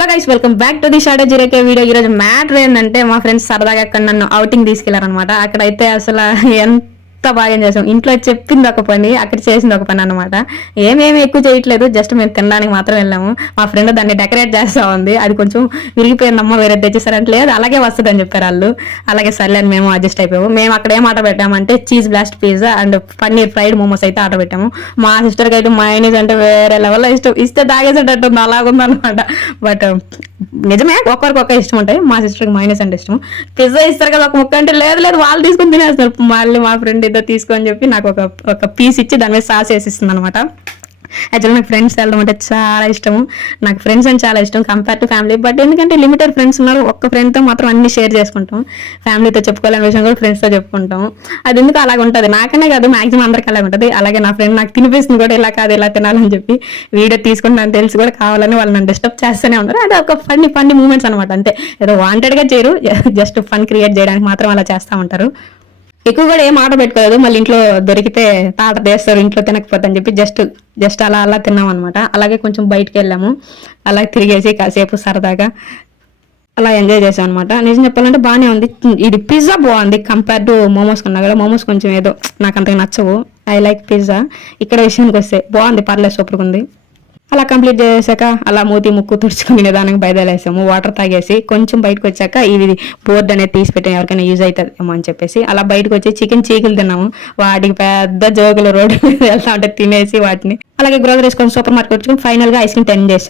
Hello guys, welcome back to the shadow జీరోకే video. ఈ రోజు మ్యాటర్ ఏంటంటే మా ఫ్రెండ్స్ సరదాగా అక్కడ నన్ను అవుటింగ్ తీసుకెళ్లారనమాట. అక్కడైతే అసలు ఎంత బాగా చేసాం. ఇంట్లో చెప్పింది ఒక పని, అక్కడ చేసింది ఒక పని అనమాట. ఏమేమి ఎక్కువ చేయట్లేదు, జస్ట్ మేము తినడానికి మాత్రం వెళ్ళాము. మా ఫ్రెండ్ దాన్ని డెకరేట్ చేస్తా ఉంది. అది కొంచెం విరిగిపోయిందమ్మా, వేరే తెచ్చేసారంటే లేదు అలాగే వస్తుంది అని చెప్పారు వాళ్ళు. అలాగే సర్లే అని మేము అడ్జస్ట్ అయిపోయాము. మేము అక్కడ ఏం ఆర్డర్ పెట్టామంటే cheese blast pizza and paneer fried momos అయితే ఆర్డర్ పెట్టాము. మా సిస్టర్కి అయితే మైనీస్ అంటే వేరే లెవెల్లో ఇష్టం, ఇస్తే తాగేసేటట్టు అలాగుందనమాట. బట్ నిజమే, ఒక్కరికి ఇష్టం ఉంటాయి. మా సిస్టర్కి మైనస్ అంటే ఇష్టం. పిజ్జా ఇస్తారు కదా ఒక ముక్క అంటే లేదు లేదు వాళ్ళు తీసుకొని తినేస్తారు. మళ్ళీ మా ఫ్రెండ్ ఏదో తీసుకొని చెప్పి నాకు ఒక పీస్ ఇచ్చి దాని మీద సాస్ వేసిస్తుంది అనమాట. యాక్చువల్గా నాకు ఫ్రెండ్స్ వెళ్ళడం అంటే చాలా ఇష్టము. నాకు ఫ్రెండ్స్ అని చాలా ఇష్టం కంపేర్ టు ఫ్యామిలీ. బట్ ఎందుకంటే లిమిటెడ్ ఫ్రెండ్స్ ఉన్నారు, ఒక్క ఫ్రెండ్తో మాత్రం అన్ని షేర్ చేసుకుంటాం. ఫ్యామిలీతో చెప్పుకోవాలనే విషయం కూడా ఫ్రెండ్స్తో చెప్పుకుంటాం. అది ఎందుకు అలాగ ఉంటుంది, నాకనే కాదు మాక్సిమం అందరికి అలాగ ఉంటుంది. అలాగే నా ఫ్రెండ్ నాకు తినిపిస్తుంది కూడా, ఇలా కాదు ఇలా తినాలని చెప్పి వీడియో తీసుకుంటాను తెలిసి కూడా కావాలని వాళ్ళు నన్ను డిస్టర్బ్ చేస్తూనే ఉన్నారు. అది ఒక ఫన్నీ మూమెంట్స్ అనమాట. అంతే, ఏదో వాంటెడ్గా చేయరు, జస్ట్ ఫన్ క్రియేట్ చేయడానికి మాత్రం అలా చేస్తూ ఉంటారు. ఎక్కువ కూడా ఏం ఆర్డర్ పెట్టుకోలేదు, మళ్ళీ ఇంట్లో దొరికితే తాట తీస్తారు ఇంట్లో తినకపోతే అని చెప్పి జస్ట్ అలా తిన్నాం అనమాట. అలాగే కొంచెం బయటకు వెళ్ళాము, అలాగే తిరిగేసి కాసేపు సరదాగా అలా ఎంజాయ్ చేసాం అనమాట. నిజం చెప్పాలంటే బాగానే ఉంది. ఇది పిజ్జా బాగుంది కంపేర్ టు మోమోస్ కన్నా కూడా. మోమోస్ కొంచెం ఏదో నాకు అంతగా నచ్చవు. I like pizza. ఇక్కడ విషయానికి వస్తే బాగుంది, పర్లేదు, సూపర్గా ఉంది. అలా కంప్లీట్ చేసాక అలా మూతి ముక్కు తుడుచుకుని నిదానికి బయలుదేరేసాము. వాటర్ తాగేసి కొంచెం బయటకు వచ్చాక ఇది బోర్డు అనేది తీసి పెట్టాము, ఎవరికైనా యూజ్ అవుతుందేమో అని చెప్పేసి అలా బయటకు వచ్చి చికెన్ చీకులు తిన్నాము. వాటికి పెద్ద జోకులు రోడ్డు మీద వెళ్తా ఉంటే తినేసి వాటిని అలాగే గ్రోసరీస్ కొంచెం సూపర్ మార్కెట్ వచ్చుకుని ఫైనల్ గా ఐస్ క్రీమ్ 10 చేసాం.